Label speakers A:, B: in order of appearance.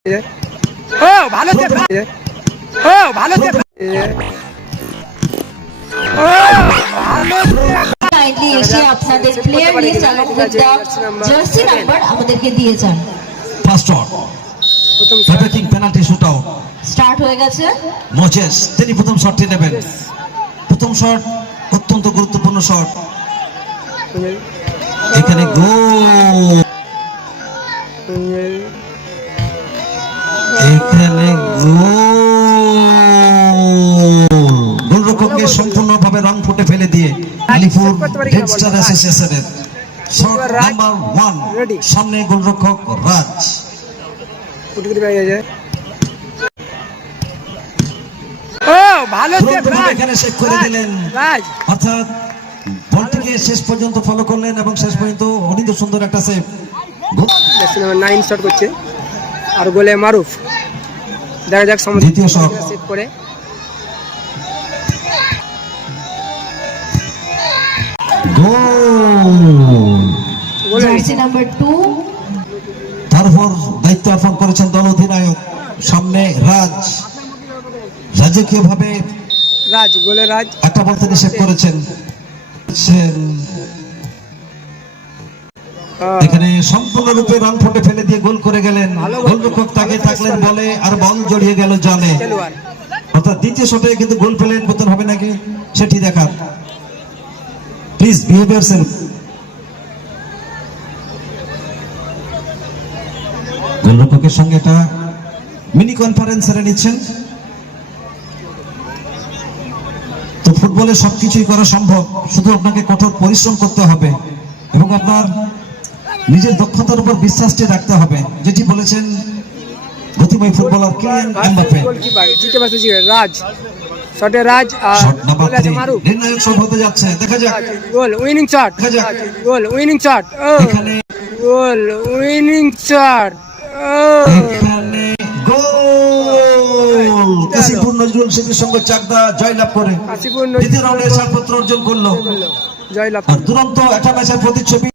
A: ও ভালো ও ভালো সে ও ভালো
B: কাইন্ডলি এসে আপনাদের প্লেয়ার লিস্ট এবং উইথ জার্সি নাম্বার আমাদেরকে দিয়ে যান।
C: ফার্স্ট শট
A: প্রথম
C: পেনাল্টি শুট আউট
B: স্টার্ট হয়ে গেছে।
C: মোজেস তিনি প্রথম শটটি নেবেন। প্রথম শট অত্যন্ত গুরুত্বপূর্ণ শট এখানে গোল গোলরক্ষককে সম্পূর্ণভাবে রং ফুটে ফেলে দিয়ে আলিপুর রেড অ্যাসোসিয়েশনের শট নাম্বার ওয়ান সামনে গোলরক্ষক রাজ।
A: ভালো
C: এখানে শেষ করে দিলেন। অর্থাৎ বলটিকে শেষ পর্যন্ত ফলো করলেন এবং শেষ পর্যন্ত সুন্দর একটা সেভ
A: নাইন শট করছে। আর গোলে মারুফ। দেখা যাক
C: দ্বিতীয় শট।
A: করে।
C: Goal
A: goal
B: jersey number two
C: তারপর দায়িত্ব অর্পণ করেছেন দল অধিনায়ক সামনে রাজ। রাজকীয় ভাবে
A: রাজ গোলে রাজ।
C: একটা বল তিনি সেভ করেছেন এখানে সম্পূর্ণরূপে রান ফটে ফেলে দিয়ে গোল করে গেলেন। গোলরক্ষক তাকে থাকলেন বলে আর বল জড়িয়ে গেল জালে। অর্থাৎ দ্বিতীয় শটে কিন্তু গোল পেলেন বোতল হবে নাকি সেটি দেখার। প্লিজ বিহেভিয়ার সেলফ গোলরক্ষকের সঙ্গে একটা মিনি কনফারেন্স সেরে নিচ্ছেন। তো ফুটবলে সবকিছুই করা সম্ভব, শুধু আপনাকে কঠোর পরিশ্রম করতে হবে এবং আপনার নিজের দক্ষতার উপর বিশ্বাসটি রাখতে হবে। যেটি বলেছেন গতিময় ফুটবলার কিলিয়ান
A: জিতে রাজ। শটে রাজ মারুফ।
C: নির্ণায়ক শট হতে যাচ্ছে। দেখা যাক।
A: Goal winning shot. Goal winning shot. Goal winning shot.
C: Kashipur Nazrul Smriti Sangha Chakdah জয়লাভ করে। দ্বিতীয় রাউন্ডে ছাড়পত্র অর্জন করল।
A: জয়লাভ
C: দুরন্ত একটা ম্যাচের প্রতিচ্ছবি।